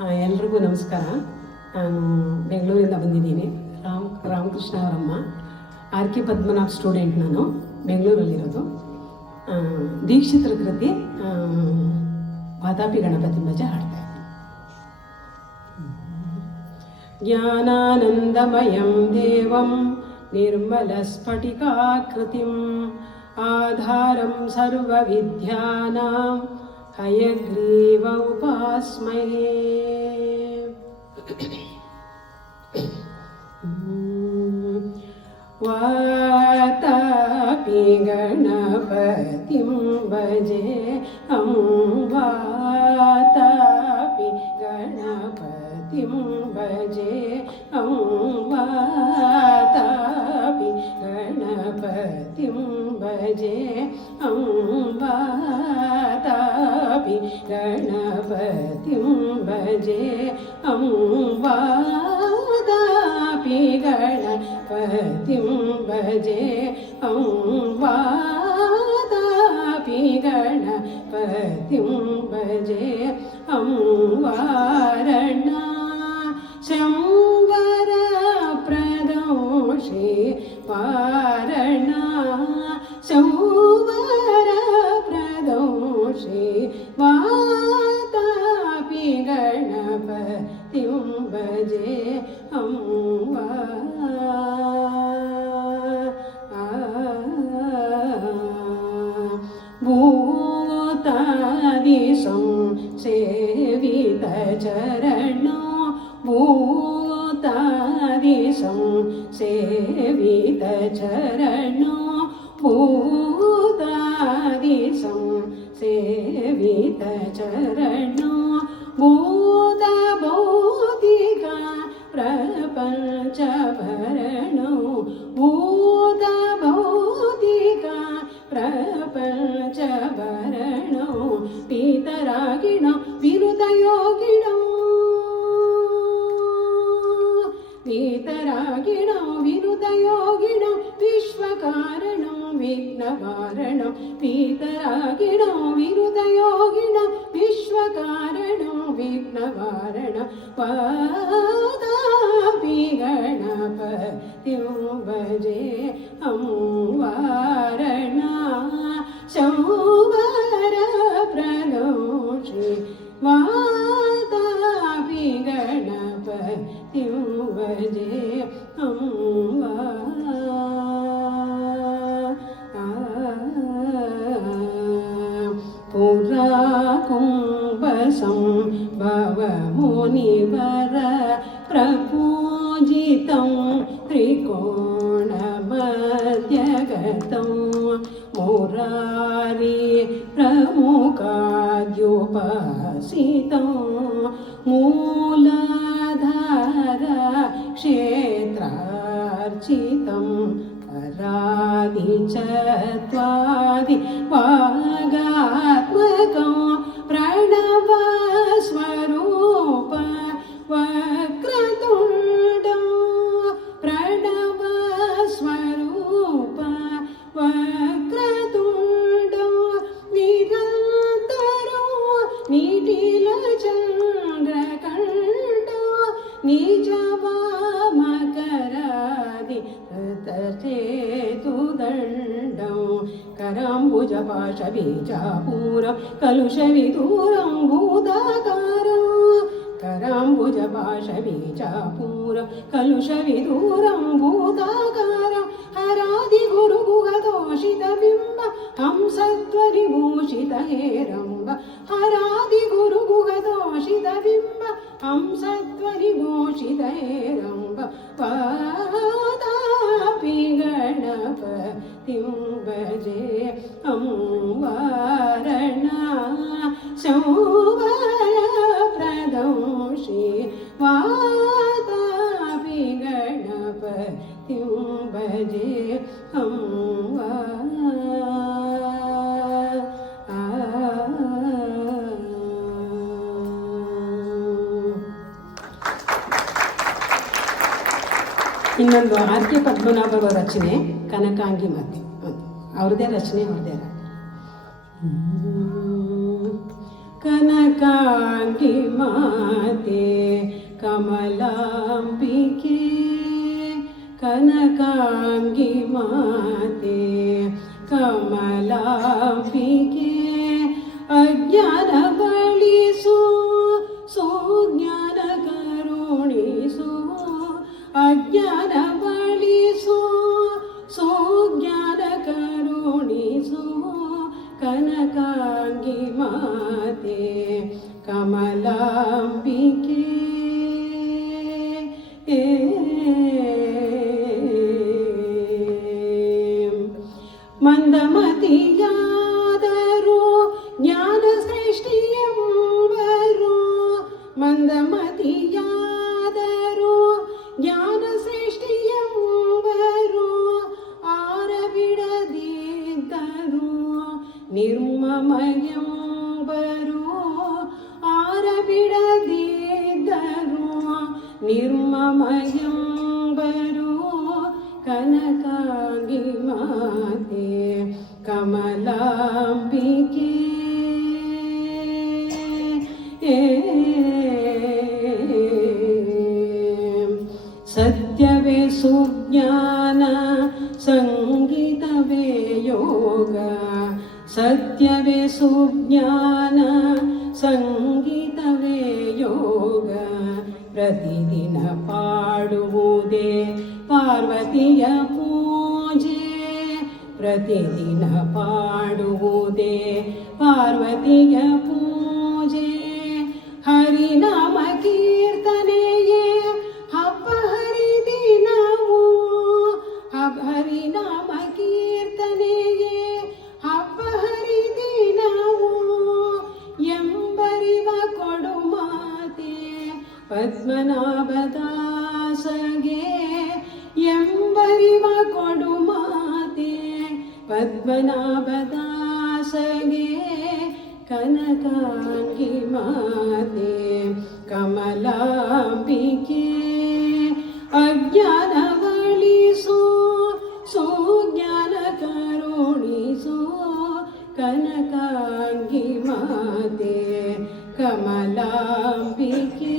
ಎಲ್ರಿಗೂ ನಮಸ್ಕಾರ. ನಾನು ಬೆಂಗಳೂರಿಂದ ಬಂದಿದ್ದೀನಿ. ರಾಮಕೃಷ್ಣ ಅವರಮ್ಮ, ಆರ್ ಕೆ ಪದ್ಮನಾಭ್ ಸ್ಟೂಡೆಂಟ್. ನಾನು ಬೆಂಗಳೂರಲ್ಲಿರೋದು. ದೀಕ್ಷಿತರ ಕೃತಿ ವಾತಾಪಿ ಗಣಪತಿ ಭಜ ಹಾಡ್ತಾ ಇದ್ದೀನಿ. ಜ್ಞಾನಾನಂದಮಯಂ ದೇವಂ ನಿರ್ಮಲಸ್ಫಟಿಕಾಕೃತಿಂ ಆಧಾರಂ ಸರ್ವವಿದ್ಯಾನಾಂ ಹಯಗ್ರೀವ ಉಪಾಸ್ಮಹೇ. ವಾತಾಪಿ ಗಣಪತಿಂ ಭಜೆ ವಾತಾಪಿ ಗಣಪತಿಂ ಭಜೆ ವಾತಾಪಿ ಗಣಪತಿಂ ಭಜೆ ವಾತಾಪಿ ಗಣಪತಿಂ ಭಜೆ ವಾತಾಪಿ ಗಣಪತಿಂ ಭಜೆ ವಾತಾಪಿ ಗಣಪತಿಂ ಭಜೆ ವಾರಣ ಶಂವರ ಪ್ರದೋಷಿ ವಾರಣ ಶಂವರ ಪ್ರದೋಷಿ ವಾತಾಪಿ ಗಣಪತಿಂ ಭಜೆ ಭೂತಾದಿ ಸಂಸೇವಿತ ಚರಣೋ ಭೂತಾದಿ ಸಂಸೇವಿತ ಚರಣೋ ಭೂತಾದಿ ಸಂಸೇವಿತ ಚರಣೋ ಭೂತ ಭೌತಿಕ ಪ್ರಪಂಚ ಭರಣೋ ಭೂತ ಭೌತಿಕ ಪ್ರಪಂಚ ಭರಣೋ ಪೀತರಾಗಿಣ ವಿರುತ ಯೋಗಿಣ ಪೀತರಾಗಿಣ ವಿರುತ ಯೋಗಿಣ ವಿಶ್ವಕಾರಣ ವಿಘ್ನವಾರಣ ಪೀತರಾಗಿಣ ವಿರುತ ಯೋಗಿಣ ವಿಶ್ವಕಾರಣ ವಿಘ್ನವಾರಣ ವಾತಾಪಿ ಗಣಪತಿಂ ಭಜೆ ವಾರಣ ಶಂವರ ಪ್ರದೋಷಿ ವಾತಾಪಿ ಗಣಪತಿಂ ಭಜೆ ಪುರಾ ಕುಂಭಸಂಭವ ಮುನಿವರ ಪ್ರಪೂಜಿತಂ ತ್ರಿಕೋಣಮಧ್ಯಗತಂ ಮುರಾರಿ ಪ್ರಮುಖಾದ್ಯುಪಸಿತಂ ಮೂಲಾಧಾರ ಕ್ಷೇತ್ರಾರ್ಚಿತಂ ಪರಾದಿ ಚತ್ವಾದಿ ವಾಗಾತ್ಮಕಂ ಪ್ರಣವ ಸ್ವರೂಪ ವಕ್ರತುಂಡಂ ಪ್ರಣವ ಸ್ವರೂಪ ವಕ್ರತುಂಡಂ ನಿರಂತರೋ ನಿಟಿಲ ಚಂದ್ರಕಂಡೋ ನಿಜ ವಾಮಕರಾದಿ ಋತಚೇತುದಂಡಂ ಕರಾಂಬುಜ ಪಾಶ ಬೀಜಾಪೂರಂ ಕಲುಷವಿದೂರಂ ಭೂತಾಕಾರಂ ಕರಾಂಬುಜ ಪಾಶ ಬೀಜಾಪೂರಂ ಕಲುಷವಿದೂರಂ ಭೂತಾಕಾರಂ ಹರಾದಿ ಗುರುಗುಹದೋಷಿತ ಬಿಂಬ ಹಂಸತ್ವರಿಭೂಷಿತ ಹೇರಂಬ ಹರಾದಿ ಗುರುಗುಹದೋಷಿತ ಬಿಂಬ ಹಂಸತ್ವರಿಭೂಷಿತ ಹೇರಂಬ ವಾತಾಪಿ ಗಣಪತಿಂ ಭಜೆ ವಾರಣ ಶಂವರ ಪ್ರದೋಷಿ ವಾತಾಪಿ ಗಣಪತಿಂ ಭಜೆ ಇನ್ನೊಂದು ಆರ್ ಕೆ ಪದ್ಮನಾಭ ಅವರ ರಚನೆ ಕನಕಾಂಗಿ ಮಾತೆ, ಅವ್ರದ್ದೇ ರಚನೆ, ಅವ್ರದ್ದೇ. ಕನಕಾಂಗಿ ಮಾತೆ ಕಮಲಾಂಬಿಕೆ ಕನಕಾಂಗಿ ಮಾತೆ ಕಮಲಾಂಬಿಕೆ ಅಜ್ಞಾನ ಬಳಿಸು ಸುಜ್ಞಾನ ಕರುಣಿಸು ಅಜ್ಞಾನ ಬಳಿಸು ಸುಜ್ಞಾನ ಕರುಣಿಸು ಕನಕಾಂಗಿ ಮಾತೆ ಕಮಲಾಂಬಿಕೆ ಮಂದಮತಿಯಾದರು ಜ್ಞಾನ ಶ್ರೇಷ್ಠಿಯಂಬರು ಮಂದಮತಿಯಾದರು ಜ್ಞಾನ ಶ್ರೇಷ್ಠಿಯಂಬರು ಆರಬಿಡದಿದ್ದರು ನಿರ್ಮಮಯಂಬರು ಆರಬಿಡದಿದ್ದರು ನಿರ್ಮಮಯಂಬರು ಕನಕಾಂಗಿ ಮಾತೆ ಕಮಲಾಂಬಿಕೆ ಸತ್ಯವೇ ಸುಜ್ಞಾನ ಸಂಗೀತವೇ ಯೋಗ ಸತ್ಯವೇ ಸುಜ್ಞಾನ ಸಂಗೀತವೇ ಯೋಗ ಪ್ರತಿದಿನ ಪಾಡುವುದೇ ಪಾರ್ವತಿಯ ಪೂಜೆ ಪ್ರತಿದಿನ ಪಾಡುವುದೇ ಪಾರ್ವತಿಯ ಪೂಜೆ ಹರಿನಾಮ ಕೀರ್ತನೆಯೇ ಹಬ್ಬ ಹರಿದಿನವು ಹರಿನಾಮ ಕೀರ್ತನೆಯೇ ಹಬ್ಬ ಹರಿದಿನವು ಎಂಬರಿವ ಕೊಡು ಮಾತೆ ಪದ್ಮನಾಭದಾಸಗೆ ಎಂಬರಿವ ಕೊಡು ಮಾತೆ ಪದ್ಮನಾಭದಾಸಗೆ ಕನಕಾಂಗಿ ಮಾತೆ ಕಮಲಾಂಬಿಕೆ ಅಜ್ಞಾನ ಬಳಿಸು ಸುಜ್ಞಾನ ಕರುಣಿಸು ಕನಕಾಂಗಿ ಮಾತೆ ಕಮಲಾಂಬಿಕೆ